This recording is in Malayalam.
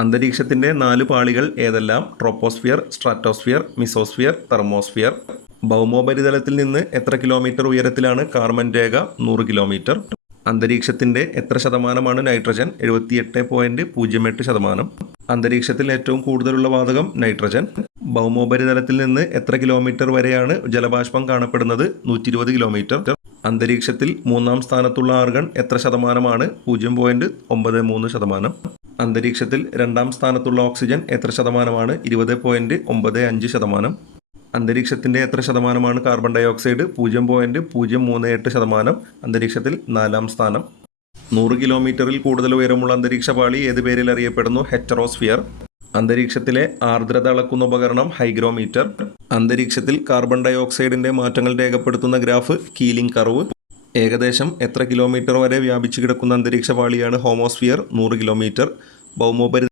അന്തരീക്ഷത്തിൻ്റെ 4 പാളികൾ ഏതെല്ലാം? Troposphere, stratosphere, mesosphere, thermosphere. ഭൗമോപരിതലത്തിൽ നിന്ന് എത്ര കിലോമീറ്റർ ഉയരത്തിലാണ് കാർബൺ രേഖ? 100 കിലോമീറ്റർ. അന്തരീക്ഷത്തിൻ്റെ എത്ര ശതമാനമാണ് നൈട്രജൻ? 78.08%. അന്തരീക്ഷത്തിൽ ഏറ്റവും കൂടുതലുള്ള വാതകം നൈട്രജൻ. ഭൗമോപരിതലത്തിൽ നിന്ന് എത്ര കിലോമീറ്റർ വരെയാണ് ജലബാഷ്പം കാണപ്പെടുന്നത്? 120 കിലോമീറ്റർ. അന്തരീക്ഷത്തിൽ 3-ാം സ്ഥാനത്തുള്ള ആർഗൺ എത്ര ശതമാനമാണ്? 0.93%. അന്തരീക്ഷത്തിൽ 2-ാം സ്ഥാനത്തുള്ള ഓക്സിജൻ എത്ര ശതമാനമാണ്? 20.95%. അന്തരീക്ഷത്തിൻ്റെ എത്ര ശതമാനമാണ് കാർബൺ ഡൈ ഓക്സൈഡ്? 0.038%. അന്തരീക്ഷത്തിൽ 4-ാം സ്ഥാനം. 100 കിലോമീറ്ററിൽ കൂടുതൽ ഉയരമുള്ള അന്തരീക്ഷ പാളി ഏത് പേരിൽ അറിയപ്പെടുന്നു? ഹെറ്ററോസ്ഫിയർ. അന്തരീക്ഷത്തിലെ ആർദ്രത അളക്കുന്ന ഉപകരണം ഹൈഗ്രോമീറ്റർ. അന്തരീക്ഷത്തിൽ കാർബൺ ഡൈ ഓക്സൈഡിൻ്റെ മാറ്റങ്ങൾ രേഖപ്പെടുത്തുന്ന ഗ്രാഫ് കീലിംഗ് കർവ്. ഏകദേശം എത്ര കിലോമീറ്റർ വരെ വ്യാപിച്ചു കിടക്കുന്ന അന്തരീക്ഷ പാളിയാണ് ഹോമോസ്ഫിയർ? 100 കിലോമീറ്റർ. ഭൗമോപരി